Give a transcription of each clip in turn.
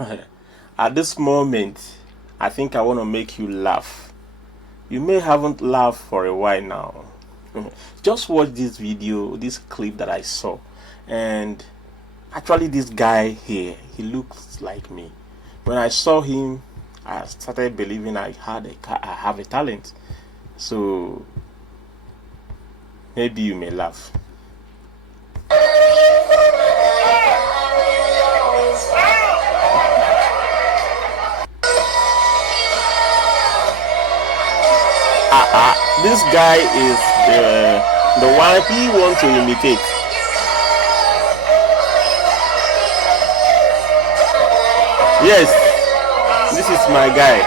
At this moment, I think I want to make you laugh. You may haven't laughed for a while now. Just watch this video, this clip that I saw, and actually this guy here, he looks like me. When I saw him, I started believing I have a talent. So maybe you may laugh. This guy is the one he wants to imitate. Yes, this is my guy.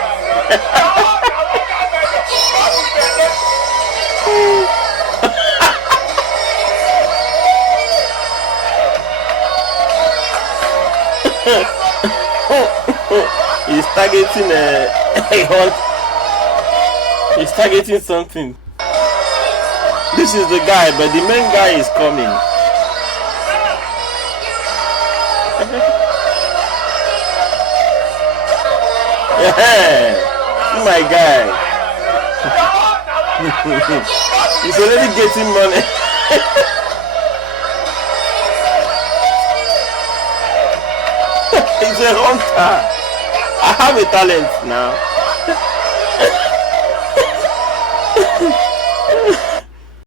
He's targeting he's targeting something. This is the guy, but the main guy is coming. Yeah, my guy. He's already getting money. He's a hunter. I have a talent now.